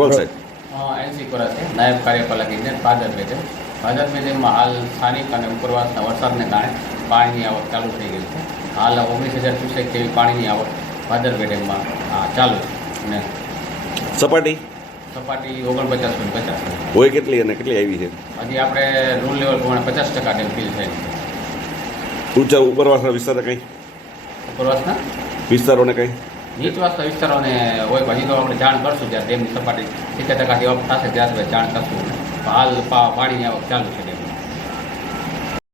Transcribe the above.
બોલ સાહેબ. એનસી કોરા છે, નાયબ કાર્યપાલક ઇજનેર પાદર બેટે. પાદર બેટેમાં હાલ સ્થાનિક અને ઉપરવાસના વરસાદને કારણે પાણીની આવક ચાલુ થઈ ગઈ છે. હાલ 19,000 ક્યુસેક જેવી પાણીની આવક પાદર બેટેમાં ચાલુ છે અને સપાટી સપાટી 49.50 હોય કેટલી અને કેટલી આવી છે? હજી આપણે રૂલ લેવલ પ્રમાણે 50% ડેમ ફીલ થાય છે. ઊંચા ઉપરવાસના વિસ્તાર કંઈ ઉપરવાસના વિસ્તારોને કંઈ નીચવાસના વિસ્તારોને હોય પછી તો આપણે જાણ કરશું જ્યારે ડેમની સપાટી 70%થી અપ થશે ત્યારે જાણ કરશું. હાલ પાણીની આવક ચાલુ છે ડેમ.